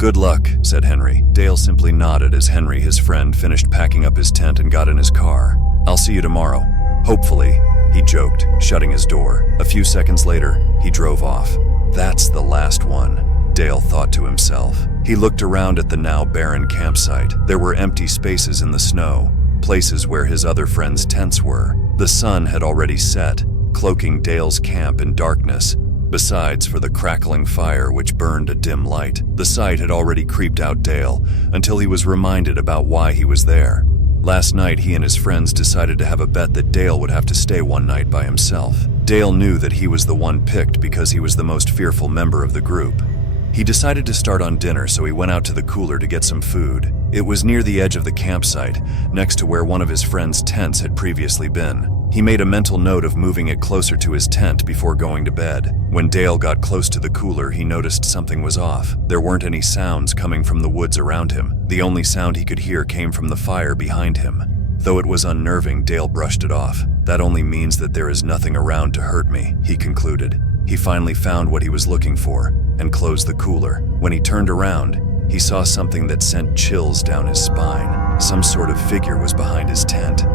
"Good luck," said Henry. Dale simply nodded as Henry, his friend, finished packing up his tent and got in his car. "I'll see you tomorrow. Hopefully," he joked, shutting his door. A few seconds later, he drove off. "That's the last one," Dale thought to himself. He looked around at the now barren campsite. There were empty spaces in the snow, places where his other friends' tents were. The sun had already set, cloaking Dale's camp in darkness. Besides for the crackling fire which burned a dim light, the sight had already creeped out Dale until he was reminded about why he was there. Last night, he and his friends decided to have a bet that Dale would have to stay one night by himself. Dale knew that he was the one picked because he was the most fearful member of the group. He decided to start on dinner, so he went out to the cooler to get some food. It was near the edge of the campsite, next to where one of his friends' tents had previously been. He made a mental note of moving it closer to his tent before going to bed. When Dale got close to the cooler, he noticed something was off. There weren't any sounds coming from the woods around him. The only sound he could hear came from the fire behind him. Though it was unnerving, Dale brushed it off. "That only means that there is nothing around to hurt me," he concluded. He finally found what he was looking for and closed the cooler. When he turned around, he saw something that sent chills down his spine. Some sort of figure was behind his tent.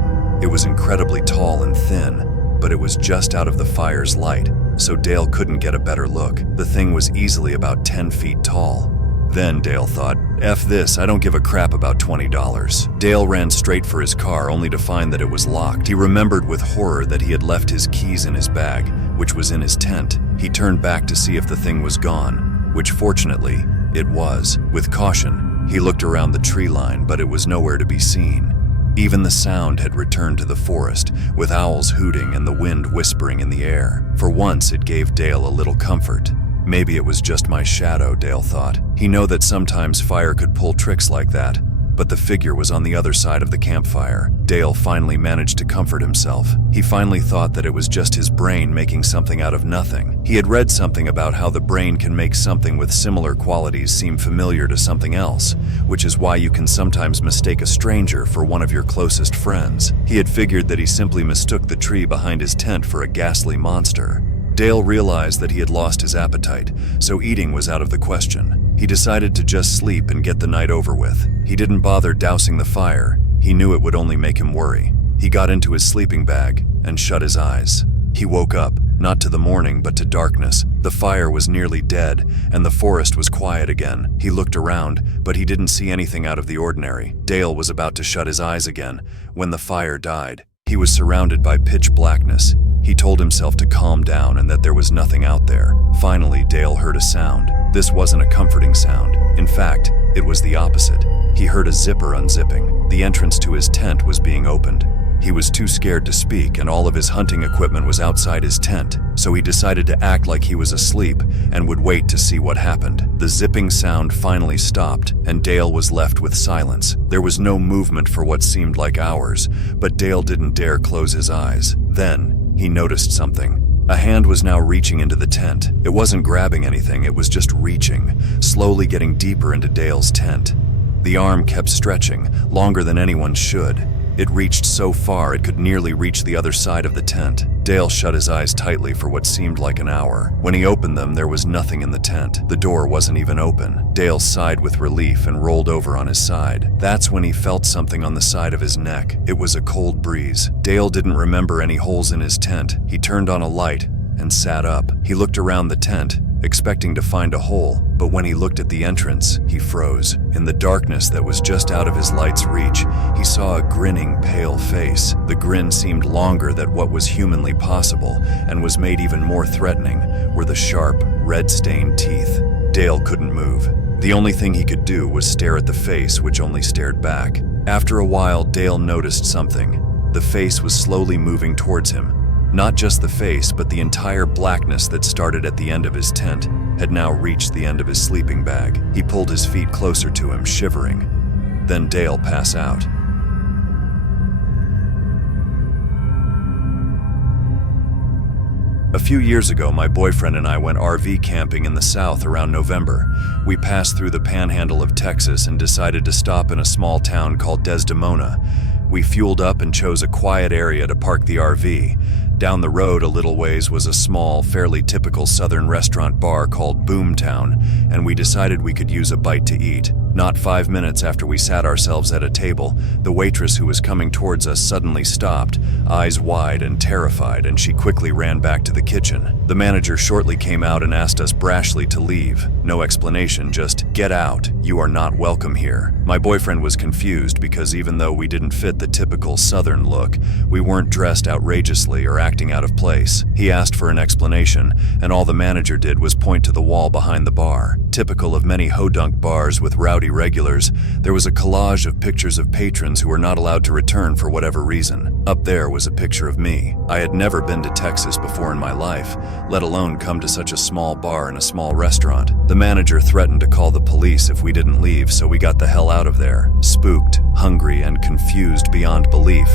It was incredibly tall and thin, but it was just out of the fire's light, so Dale couldn't get a better look. The thing was easily about 10 feet tall. Then Dale thought, "F this, I don't give a crap about $20. Dale ran straight for his car only to find that it was locked. He remembered with horror that he had left his keys in his bag, which was in his tent. He turned back to see if the thing was gone, which fortunately, it was. With caution, he looked around the tree line, but it was nowhere to be seen. Even the sound had returned to the forest, with owls hooting and the wind whispering in the air. For once, it gave Dale a little comfort. Maybe it was just my shadow, Dale thought. He knew that sometimes fire could pull tricks like that, but the figure was on the other side of the campfire. Dale finally managed to comfort himself. He finally thought that it was just his brain making something out of nothing. He had read something about how the brain can make something with similar qualities seem familiar to something else, which is why you can sometimes mistake a stranger for one of your closest friends. He had figured that he simply mistook the tree behind his tent for a ghastly monster. Dale realized that he had lost his appetite, so eating was out of the question. He decided to just sleep and get the night over with. He didn't bother dousing the fire. He knew it would only make him worry. He got into his sleeping bag and shut his eyes. He woke up, not to the morning but to darkness. The fire was nearly dead, and the forest was quiet again. He looked around, but he didn't see anything out of the ordinary. Dale was about to shut his eyes again when the fire died. He was surrounded by pitch blackness. He told himself to calm down and that there was nothing out there. Finally, Dale heard a sound. This wasn't a comforting sound. In fact, it was the opposite. He heard a zipper unzipping. The entrance to his tent was being opened. He was too scared to speak, and all of his hunting equipment was outside his tent, so he decided to act like he was asleep and would wait to see what happened. The zipping sound finally stopped, and Dale was left with silence. There was no movement for what seemed like hours, but Dale didn't dare close his eyes. Then, he noticed something. A hand was now reaching into the tent. It wasn't grabbing anything, it was just reaching, slowly getting deeper into Dale's tent. The arm kept stretching, longer than anyone should. It reached so far it could nearly reach the other side of the tent. Dale shut his eyes tightly for what seemed like an hour. When he opened them, there was nothing in the tent. The door wasn't even open. Dale sighed with relief and rolled over on his side. That's when he felt something on the side of his neck. It was a cold breeze. Dale didn't remember any holes in his tent. He turned on a light and sat up. He looked around the tent, expecting to find a hole, but when he looked at the entrance, he froze. In the darkness that was just out of his light's reach, he saw a grinning, pale face. The grin seemed longer than what was humanly possible, and was made even more threatening were the sharp, red-stained teeth. Dale couldn't move. The only thing he could do was stare at the face, which only stared back. After a while, Dale noticed something. The face was slowly moving towards him. Not just the face, but the entire blackness that started at the end of his tent had now reached the end of his sleeping bag. He pulled his feet closer to him, shivering. Then Dale passed out. A few years ago, my boyfriend and I went RV camping in the South around November. We passed through the panhandle of Texas and decided to stop in a small town called Desdemona. We fueled up and chose a quiet area to park the RV. Down the road a little ways was a small, fairly typical southern restaurant bar called Boomtown, and we decided we could use a bite to eat. Not 5 minutes after we sat ourselves at a table, the waitress who was coming towards us suddenly stopped, eyes wide and terrified, and she quickly ran back to the kitchen. The manager shortly came out and asked us brashly to leave. No explanation, just, "Get out, you are not welcome here." My boyfriend was confused because even though we didn't fit the typical southern look, we weren't dressed outrageously or acting out of place. He asked for an explanation, and all the manager did was point to the wall behind the bar. Typical of many hodunk bars with rowdy regulars, there was a collage of pictures of patrons who were not allowed to return for whatever reason. Up there was a picture of me. I had never been to Texas before in my life, let alone come to such a small bar in a small restaurant. The manager threatened to call the police if we didn't leave, so we got the hell out of there. Spooked, hungry, and confused beyond belief,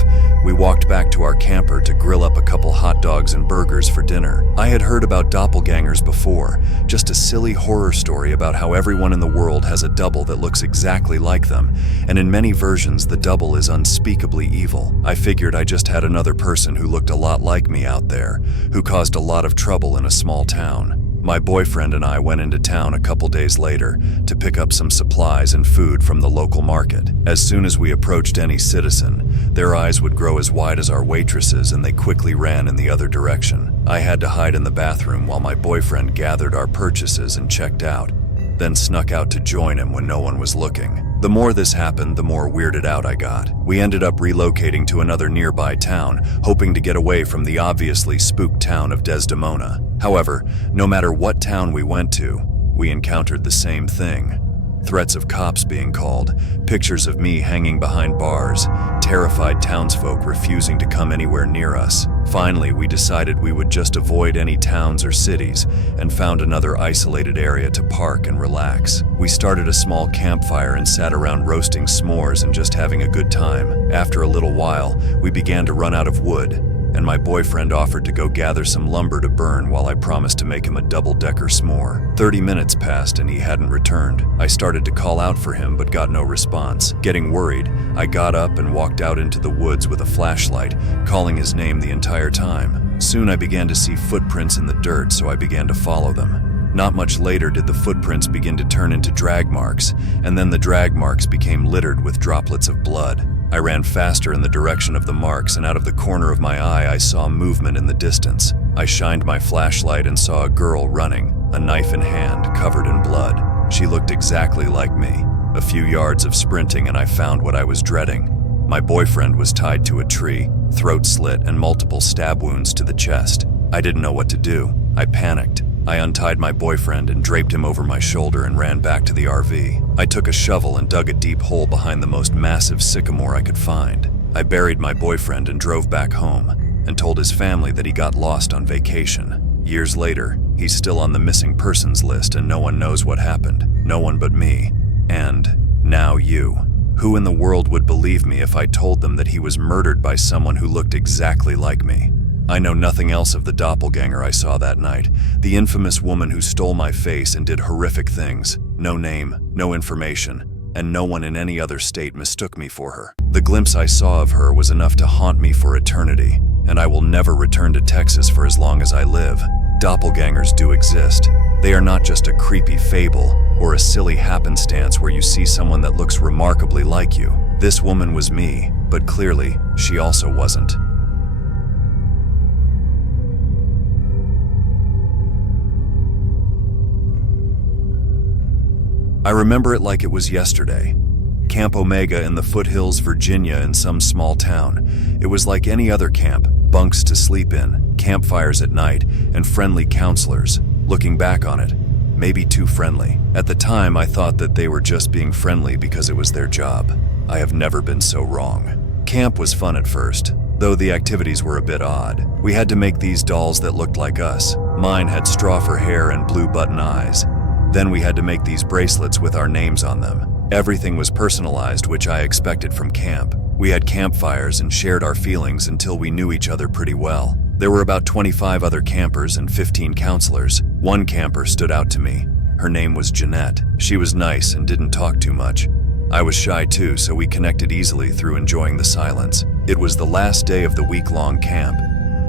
we walked back to our camper to grill up a couple hot dogs and burgers for dinner. I had heard about doppelgangers before, just a silly horror story about how everyone in the world has a double that looks exactly like them, and in many versions the double is unspeakably evil. I figured I just had another person who looked a lot like me out there, who caused a lot of trouble in a small town. My boyfriend and I went into town a couple days later to pick up some supplies and food from the local market. As soon as we approached any citizen, their eyes would grow as wide as our waitresses and they quickly ran in the other direction. I had to hide in the bathroom while my boyfriend gathered our purchases and checked out, then snuck out to join him when no one was looking. The more this happened, the more weirded out I got. We ended up relocating to another nearby town, hoping to get away from the obviously spooked town of Desdemona. However, no matter what town we went to, we encountered the same thing. Threats of cops being called, pictures of me hanging behind bars, terrified townsfolk refusing to come anywhere near us. Finally, we decided we would just avoid any towns or cities and found another isolated area to park and relax. We started a small campfire and sat around roasting s'mores and just having a good time. After a little while, we began to run out of wood, and my boyfriend offered to go gather some lumber to burn while I promised to make him a double-decker s'more. 30 minutes passed and he hadn't returned. I started to call out for him but got no response. Getting worried, I got up and walked out into the woods with a flashlight, calling his name the entire time. Soon I began to see footprints in the dirt, so I began to follow them. Not much later did the footprints begin to turn into drag marks, and then the drag marks became littered with droplets of blood. I ran faster in the direction of the marks, and out of the corner of my eye I saw movement in the distance. I shined my flashlight and saw a girl running, a knife in hand, covered in blood. She looked exactly like me. A few yards of sprinting and I found what I was dreading. My boyfriend was tied to a tree, throat slit and multiple stab wounds to the chest. I didn't know what to do. I panicked. I untied my boyfriend and draped him over my shoulder and ran back to the RV. I took a shovel and dug a deep hole behind the most massive sycamore I could find. I buried my boyfriend and drove back home and told his family that he got lost on vacation. Years later, he's still on the missing persons list and no one knows what happened. No one but me. And now you. Who in the world would believe me if I told them that he was murdered by someone who looked exactly like me? I know nothing else of the doppelganger I saw that night, the infamous woman who stole my face and did horrific things. No name, no information, and no one in any other state mistook me for her. The glimpse I saw of her was enough to haunt me for eternity, and I will never return to Texas for as long as I live. Doppelgangers do exist. They are not just a creepy fable or a silly happenstance where you see someone that looks remarkably like you. This woman was me, but clearly, she also wasn't. I remember it like it was yesterday. Camp Omega in the foothills, Virginia, in some small town. It was like any other camp, bunks to sleep in, campfires at night, and friendly counselors. Looking back on it, maybe too friendly. At the time, I thought that they were just being friendly because it was their job. I have never been so wrong. Camp was fun at first, though the activities were a bit odd. We had to make these dolls that looked like us. Mine had straw for hair and blue button eyes. Then we had to make these bracelets with our names on them. Everything was personalized, which I expected from camp. We had campfires and shared our feelings until we knew each other pretty well. There were about 25 other campers and 15 counselors. One camper stood out to me. Her name was Jeanette. She was nice and didn't talk too much. I was shy too, so we connected easily through enjoying the silence. It was the last day of the week-long camp.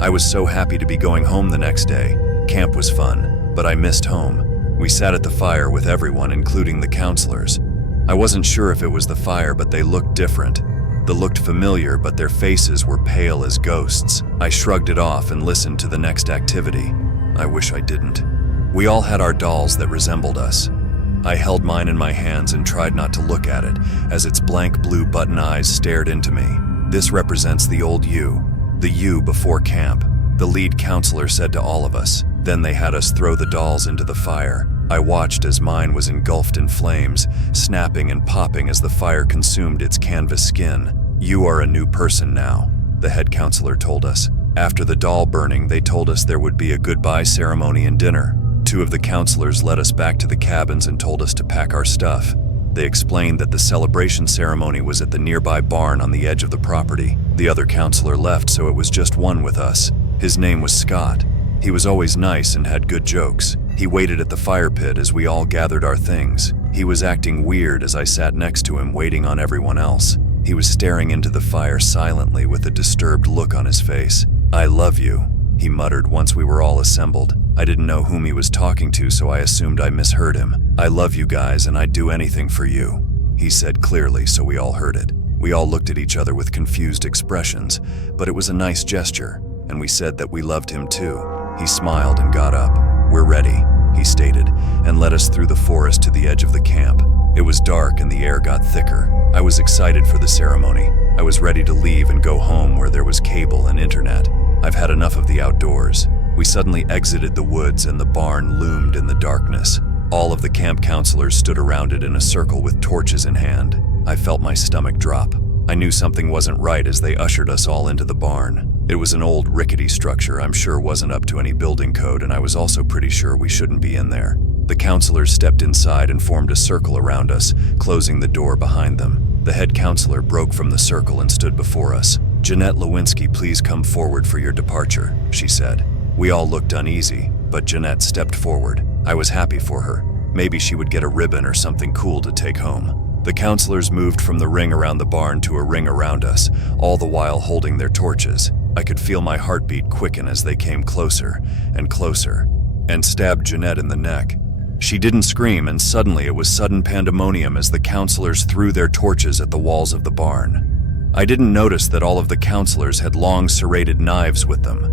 I was so happy to be going home the next day. Camp was fun, but I missed home. We sat at the fire with everyone, including the counselors. I wasn't sure if it was the fire, but they looked different. They looked familiar, but their faces were pale as ghosts. I shrugged it off and listened to the next activity. I wish I didn't. We all had our dolls that resembled us. I held mine in my hands and tried not to look at it, as its blank blue button eyes stared into me. This represents the old you, the you before camp, the lead counselor said to all of us. Then they had us throw the dolls into the fire. I watched as mine was engulfed in flames, snapping and popping as the fire consumed its canvas skin. You are a new person now, the head counselor told us. After the doll burning, they told us there would be a goodbye ceremony and dinner. 2 of the counselors led us back to the cabins and told us to pack our stuff. They explained that the celebration ceremony was at the nearby barn on the edge of the property. The other counselor left, so it was just one with us. His name was Scott. He was always nice and had good jokes. He waited at the fire pit as we all gathered our things. He was acting weird as I sat next to him, waiting on everyone else. He was staring into the fire silently with a disturbed look on his face. "I love you," he muttered once we were all assembled. I didn't know whom he was talking to, so I assumed I misheard him. "I love you guys and I'd do anything for you," he said clearly so we all heard it. We all looked at each other with confused expressions, but it was a nice gesture, and we said that we loved him too. He smiled and got up. "We're ready," he stated, and led us through the forest to the edge of the camp. It was dark and the air got thicker. I was excited for the ceremony. I was ready to leave and go home where there was cable and internet. I've had enough of the outdoors. We suddenly exited the woods and the barn loomed in the darkness. All of the camp counselors stood around it in a circle with torches in hand. I felt my stomach drop. I knew something wasn't right as they ushered us all into the barn. It was an old rickety structure I'm sure wasn't up to any building code, and I was also pretty sure we shouldn't be in there. The counselors stepped inside and formed a circle around us, closing the door behind them. The head counselor broke from the circle and stood before us. "Jeanette Lewinsky, please come forward for your departure," she said. We all looked uneasy, but Jeanette stepped forward. I was happy for her. Maybe she would get a ribbon or something cool to take home. The counselors moved from the ring around the barn to a ring around us, all the while holding their torches. I could feel my heartbeat quicken as they came closer and stabbed Jeanette in the neck. She didn't scream, and suddenly it was sudden pandemonium as the counselors threw their torches at the walls of the barn. I didn't notice that all of the counselors had long serrated knives with them.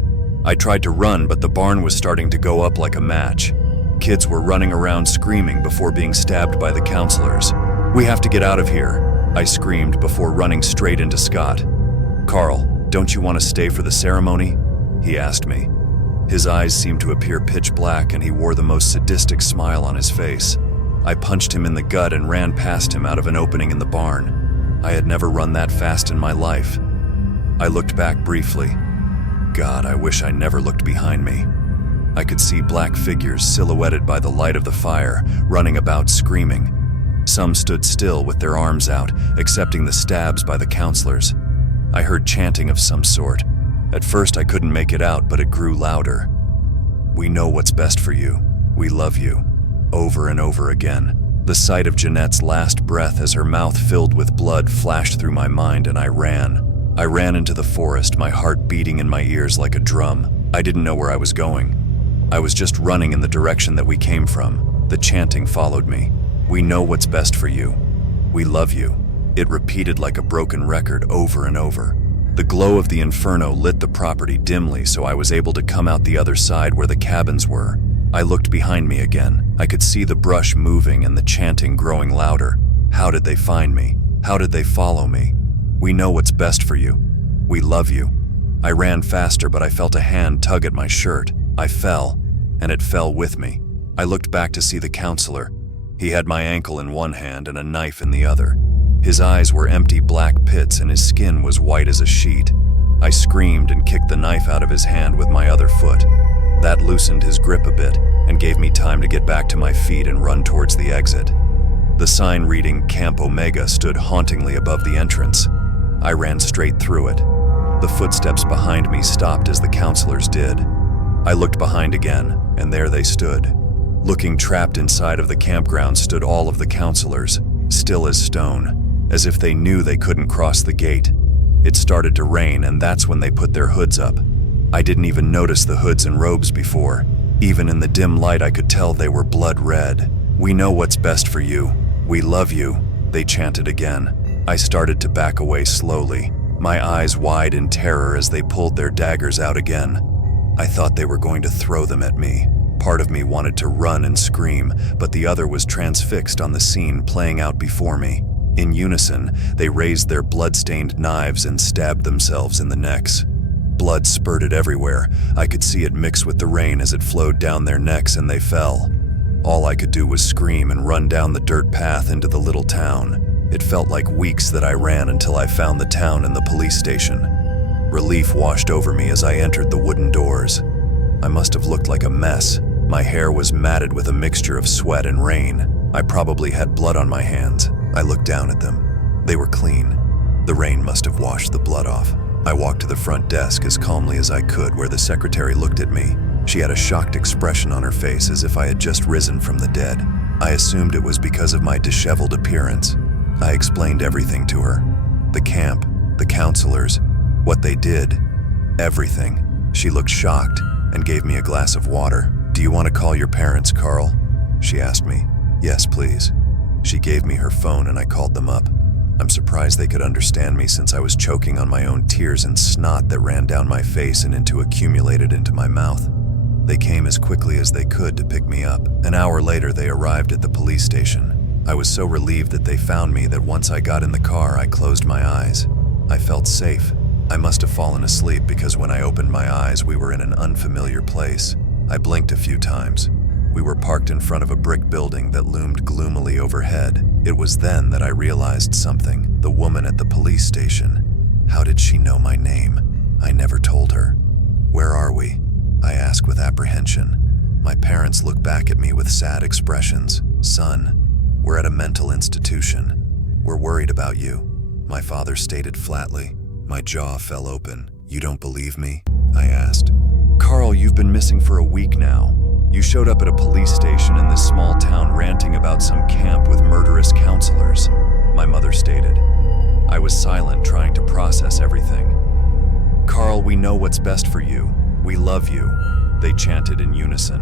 I tried to run, but the barn was starting to go up like a match. Kids were running around screaming before being stabbed by the counselors. "We have to get out of here," I screamed before running straight into Scott. "Carl, don't you want to stay for the ceremony?" he asked me. His eyes seemed to appear pitch black and he wore the most sadistic smile on his face. I punched him in the gut and ran past him out of an opening in the barn. I had never run that fast in my life. I looked back briefly. God, I wish I never looked behind me. I could see black figures silhouetted by the light of the fire, running about screaming. Some stood still with their arms out, accepting the stabs by the counselors. I heard chanting of some sort. At first I couldn't make it out, but it grew louder. "We know what's best for you. We love you." Over and over again. The sight of Jeanette's last breath as her mouth filled with blood flashed through my mind, and I ran. I ran into the forest, my heart beating in my ears like a drum. I didn't know where I was going. I was just running in the direction that we came from. The chanting followed me. "We know what's best for you. We love you." It repeated like a broken record over and over. The glow of the inferno lit the property dimly, so I was able to come out the other side where the cabins were. I looked behind me again. I could see the brush moving and the chanting growing louder. How did they find me? How did they follow me? "We know what's best for you. We love you." I ran faster, but I felt a hand tug at my shirt. I fell, and it fell with me. I looked back to see the counselor. He had my ankle in one hand and a knife in the other. His eyes were empty black pits and his skin was white as a sheet. I screamed and kicked the knife out of his hand with my other foot. That loosened his grip a bit and gave me time to get back to my feet and run towards the exit. The sign reading Camp Omega stood hauntingly above the entrance. I ran straight through it. The footsteps behind me stopped as the counselors did. I looked behind again, and there they stood. Looking trapped inside of the campground stood all of the counselors, still as stone, as if they knew they couldn't cross the gate. It started to rain, and that's when they put their hoods up. I didn't even notice the hoods and robes before. Even in the dim light, I could tell they were blood red. "We know what's best for you. We love you," they chanted again. I started to back away slowly, my eyes wide in terror as they pulled their daggers out again. I thought they were going to throw them at me. Part of me wanted to run and scream, but the other was transfixed on the scene playing out before me. In unison, they raised their blood-stained knives and stabbed themselves in the necks. Blood spurted everywhere. I could see it mix with the rain as it flowed down their necks and they fell. All I could do was scream and run down the dirt path into the little town. It felt like weeks that I ran until I found the town and the police station. Relief washed over me as I entered the wooden doors. I must have looked like a mess. My hair was matted with a mixture of sweat and rain. I probably had blood on my hands. I looked down at them. They were clean. The rain must have washed the blood off. I walked to the front desk as calmly as I could, where the secretary looked at me. She had a shocked expression on her face as if I had just risen from the dead. I assumed it was because of my disheveled appearance. I explained everything to her. The camp, the counselors, what they did, everything. She looked shocked and gave me a glass of water. "Do you want to call your parents, Carl?" she asked me. "Yes, please." She gave me her phone and I called them up. I'm surprised they could understand me since I was choking on my own tears and snot that ran down my face and accumulated into my mouth. They came as quickly as they could to pick me up. An hour later, they arrived at the police station. I was so relieved that they found me that once I got in the car, I closed my eyes. I felt safe. I must have fallen asleep because when I opened my eyes, we were in an unfamiliar place. I blinked a few times. We were parked in front of a brick building that loomed gloomily overhead. It was then that I realized something. The woman at the police station. How did she know my name? I never told her. "Where are we?" I asked with apprehension. My parents looked back at me with sad expressions. "Son, we're at a mental institution. We're worried about you," my father stated flatly. My jaw fell open. "You don't believe me?" I asked. "Carl, you've been missing for a week now. You showed up at a police station in this small town ranting about some camp with murderous counselors," my mother stated. I was silent, trying to process everything. "Carl, we know what's best for you. We love you," they chanted in unison.